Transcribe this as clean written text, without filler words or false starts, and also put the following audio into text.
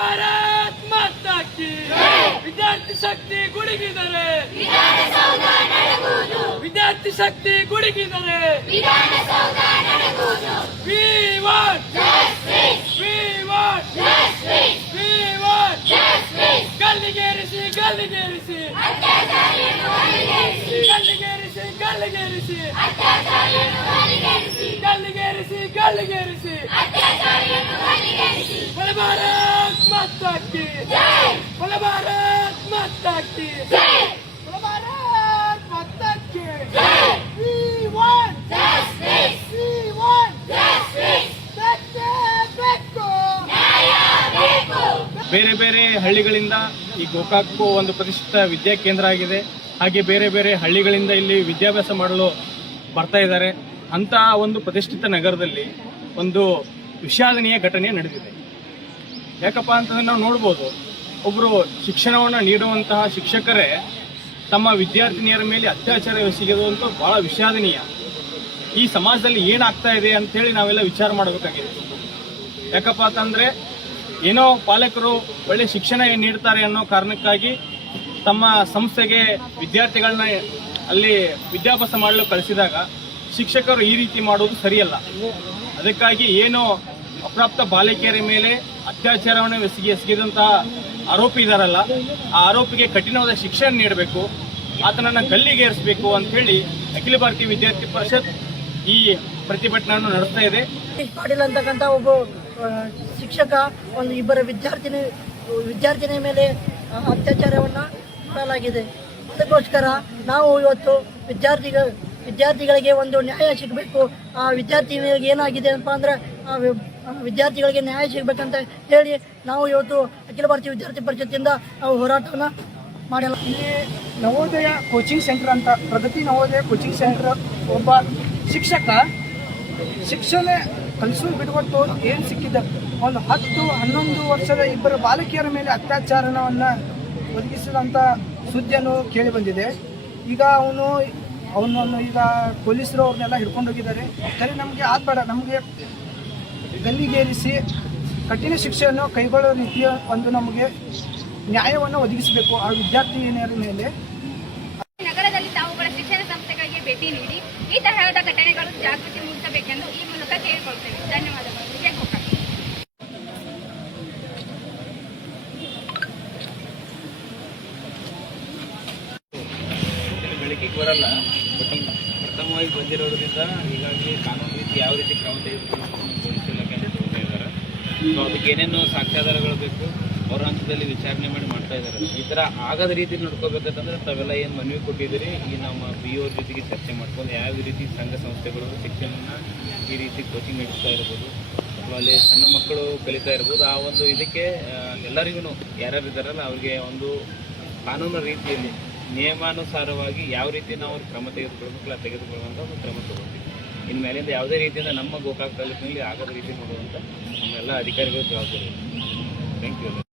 भारत माता की विद्यार्थी शक्ति गुಡುಗಿದರೆ विद्यार्थी शक्ति गुಡುಗಿದರೆ we want justice we want justice ಗಲ್ಲಿಗೇರಿಸಿ ಗಲ್ಲಿಗೇರಿಸಿ ಅತ್ಯಾಚಾರಿಯನ್ನು ಗಲ್ಲಿಗೇರಿಸಿ ಗಲ್ಲಿಗೇರಿಸಿ ಗಲ್ಲಿಗೇರಿಸಿ ಅತ್ಯಾಚಾರಿಯನ್ನು ಗಲ್ಲಿಗೇರಿಸಿ ಗಲ್ಲಿಗೇರಿಸಿ ಗಲ್ಲಿಗೇರಿಸಿ ಅತ್ಯಾಚಾರಿಯನ್ನು ಗಲ್ಲಿಗೇರಿಸಿ बोलो भारत माता की जय बोलो भारत माता की जय बोलो भारत माता की जय we want justice we want justice ಬೇಕು ನ್ಯಾಯ ಬೇಕು ಬೇರೆ ಬೇರೆ ಹಳ್ಳಿಗಳಿಂದ ಈ ಗೋಕಾಕ್ ಒಂದು ಪ್ರತಿಷ್ಠಿತ ವಿದ್ಯಾ ಕೇಂದ್ರ ಆಗಿದೆ. ಹಾಗೆ ಬೇರೆ ಬೇರೆ ಹಳ್ಳಿಗಳಿಂದ ಇಲ್ಲಿ ವಿದ್ಯಾಭ್ಯಾಸ ಮಾಡಲು ಬರ್ತಾ ಇದ್ದಾರೆ. ಅಂತ ಒಂದು ಪ್ರತಿಷ್ಠಿತ ನಗರದಲ್ಲಿ ಒಂದು ವಿಷಾದನೀಯ ಘಟನೆ ನಡೆದಿದೆ. ಯಾಕಪ್ಪ ಅಂತಂದ್ರೆ ನಾವು ನೋಡ್ಬೋದು, ಒಬ್ಬರು ಶಿಕ್ಷಣವನ್ನು ನೀಡುವಂತಹ ಶಿಕ್ಷಕರೇ ತಮ್ಮ ವಿದ್ಯಾರ್ಥಿನಿಯರ ಮೇಲೆ ಅತ್ಯಾಚಾರ ಎಸಗಿರುವಂತೂ ಬಹಳ ವಿಷಾದನೀಯ. ಈ ಸಮಾಜದಲ್ಲಿ ಏನಾಗ್ತಾ ಇದೆ ಅಂತೇಳಿ ನಾವೆಲ್ಲ ವಿಚಾರ ಮಾಡಬೇಕಾಗಿದೆ. ಯಾಕಪ್ಪ ಅಂತಂದ್ರೆ ಏನೋ ಪಾಲಕರು ಒಳ್ಳೆ ಶಿಕ್ಷಣ ನೀಡ್ತಾರೆ ಅನ್ನೋ ಕಾರಣಕ್ಕಾಗಿ ತಮ್ಮ ಸಂಸ್ಥೆಗೆ ವಿದ್ಯಾರ್ಥಿಗಳನ್ನ ಅಲ್ಲಿ ವಿದ್ಯಾಭ್ಯಾಸ ಮಾಡಲು ಕಳಿಸಿದಾಗ ಶಿಕ್ಷಕರು ಈ ರೀತಿ ಮಾಡೋದು ಸರಿಯಲ್ಲ. ಅದಕ್ಕಾಗಿ ಏನೋ ಅಪ್ರಾಪ್ತ ಬಾಲಕಿಯರ ಮೇಲೆ ಅತ್ಯಾಚಾರವನ್ನು ಎಸಗಿದಂತಹ ಆರೋಪಿ ಇದಾರಲ್ಲ, ಆ ಆರೋಪಿಗೆ ಕಠಿಣವಾದ ಶಿಕ್ಷೆ ನೀಡಬೇಕು, ಆತನನ್ನು ಗಲ್ಲಿಗೇರಿಸಬೇಕು ಅಂತ ಹೇಳಿ ಅಖಿಲ ಭಾರತೀಯ ವಿದ್ಯಾರ್ಥಿ ಪರಿಷತ್ ಈ ಪ್ರತಿಭಟನೆಯನ್ನು ನಡೆಸ್ತಾ ಇದೆ. ಪಾಟೀಲ್ ಅಂತಕ್ಕಂಥ ಒಬ್ಬ ಶಿಕ್ಷಕ ಒಂದು ಇಬ್ಬರ ವಿದ್ಯಾರ್ಥಿನಿಯ ಮೇಲೆ ಅತ್ಯಾಚಾರವನ್ನು ಮಾಡಲಾಗಿದೆ. ಅದಕ್ಕೋಸ್ಕರ ನಾವು ಇವತ್ತು ವಿದ್ಯಾರ್ಥಿಗಳಿಗೆ ಒಂದು ನ್ಯಾಯ ಸಿಗಬೇಕು. ಆ ವಿದ್ಯಾರ್ಥಿನಿಯರಿಗೆ ಏನಾಗಿದೆ ಅಂತ ಅಂದ್ರೆ ವಿದ್ಯಾರ್ಥಿಗಳಿಗೆ ನ್ಯಾಯ ಸಿಗಬೇಕಂತ ಹೇಳಿ ನಾವು ಇವತ್ತು ಅಖಿಲ ಭಾರತೀಯ ವಿದ್ಯಾರ್ಥಿ ಪರಿಷತ್ತಿಂದ ನಾವು ಹೋರಾಟವನ್ನು ಮಾಡಲ್ಲ. ಇಲ್ಲಿ ನವೋದಯ ಕೋಚಿಂಗ್ ಸೆಂಟರ್ ಅಂತ, ಪ್ರಗತಿ ನವೋದಯ ಕೋಚಿಂಗ್ ಸೆಂಟರ್ ಒಬ್ಬ ಶಿಕ್ಷಕ ಶಿಕ್ಷಣ ಕಲಿಸೋದು ಬಿಟ್ಕೊಟ್ಟು ಏನು ಸಿಕ್ಕಿದ್ದ ಒಂದು 10-11 ವರ್ಷದ ಇಬ್ಬರು ಬಾಲಕಿಯರ ಮೇಲೆ ಅತ್ಯಾಚಾರವನ್ನು ಒದಗಿಸಿದಂಥ ಸುದ್ದಿಯನ್ನು ಕೇಳಿ ಬಂದಿದೆ. ಈಗ ಅವನನ್ನು ಈಗ ಪೊಲೀಸರು ಅವ್ರನ್ನೆಲ್ಲ ಹಿಡ್ಕೊಂಡು ಹೋಗಿದ್ದಾರೆ. ಸರಿ, ನಮಗೆ ಆಗಬೇಡ, ನಮಗೆ ಗಲ್ಲಿಗೇರಿಸಿ ಕಠಿಣ ಶಿಕ್ಷೆಯನ್ನು ಕೈಗೊಳ್ಳೋ ರೀತಿಯ ಒಂದು ನಮಗೆ ನ್ಯಾಯವನ್ನು ಒದಗಿಸಬೇಕು ಆ ವಿದ್ಯಾರ್ಥಿನಿಯರ ಮೇಲೆ. ನಗರದಲ್ಲಿ ತಾವುಗಳ ಶಿಕ್ಷಣ ಸಂಸ್ಥೆಗಳಿಗೆ ಭೇಟಿ ನೀಡಿ ಈ ತರಹದ ಘಟನೆಗಳು ಜಾಗೃತಿ ಮೂಡಿಸಬೇಕೆಂದು ಈ ಮೂಲಕ ಕೇಳಿಕೊಳ್ತೇವೆ. ಧನ್ಯವಾದಗಳು. ವಿಜಯ ಗೋಕಾಕ್. ಬೆಳಕಿಗೆ ಬರಲ್ಲ, ಬಟ್ ಪ್ರಥಮವಾಗಿ ಬಂದಿರೋದ್ರಿಂದ ಹೀಗಾಗಿ ಕಾನೂನು ರೀತಿ ಯಾವ ರೀತಿ ಕ್ರಮ ತೆಗೆದುಕೊಂಡು ಪೊಲೀಸ್ ಇಲಾಖೆ ತಗೋತಾ ಇದ್ದಾರೆ. ಸೊ ಅದಕ್ಕೆ ಏನೇನು ಸಾಕ್ಷ್ಯಾಧಾರಗಳು ಬೇಕು ಅವರ ಹಂತದಲ್ಲಿ ವಿಚಾರಣೆ ಮಾಡ್ತಾ ಇದ್ದಾರೆ. ಈ ಥರ ಆಗದ ರೀತಿ ನೋಡ್ಕೋಬೇಕಂತಂದ್ರೆ ತಾವೆಲ್ಲ ಏನು ಮನವಿ ಕೊಟ್ಟಿದ್ದೀರಿ, ಈ ನಮ್ಮ BO ಜೊತೆಗೆ ಚರ್ಚೆ ಮಾಡ್ಕೊಂಡು ಯಾವ ರೀತಿ ಸಂಘ ಸಂಸ್ಥೆಗಳು ಶಿಕ್ಷಣನ ಈ ರೀತಿ ಕೋಚಿಂಗ್ ನಡೆಸ್ತಾ ಇರ್ಬೋದು ಅಥವಾ ಅಲ್ಲಿ ಸಣ್ಣ ಮಕ್ಕಳು ಕಲಿತಾ ಇರ್ಬೋದು, ಆ ಒಂದು ಇದಕ್ಕೆ ಎಲ್ಲರಿಗೂ ಯಾರ್ಯಾರು ಇದ್ದಾರಲ್ಲ ಅವ್ರಿಗೆ ಒಂದು ಕಾನೂನು ರೀತಿಯಲ್ಲಿ ನಿಯಮಾನುಸಾರವಾಗಿ ಯಾವ ರೀತಿ ನಾವು ಕ್ರಮ ತೆಗೆದುಕೊಳ್ಳುವಂಥ ಒಂದು ಕ್ರಮ ತಗೋತೀವಿ. ಇನ್ನು ಮೇಲಿಂದ ಯಾವುದೇ ರೀತಿಯಿಂದ ನಮ್ಮ ಗೋಕಾಕ್ ತಾಲೂಕಿನಲ್ಲಿ ಆಗದ ರೀತಿ ನೋಡುವಂಥ ನಮ್ಮೆಲ್ಲ ಅಧಿಕಾರಿಗಳು ಜವಾಬ್ದಾರಿ. Thank you.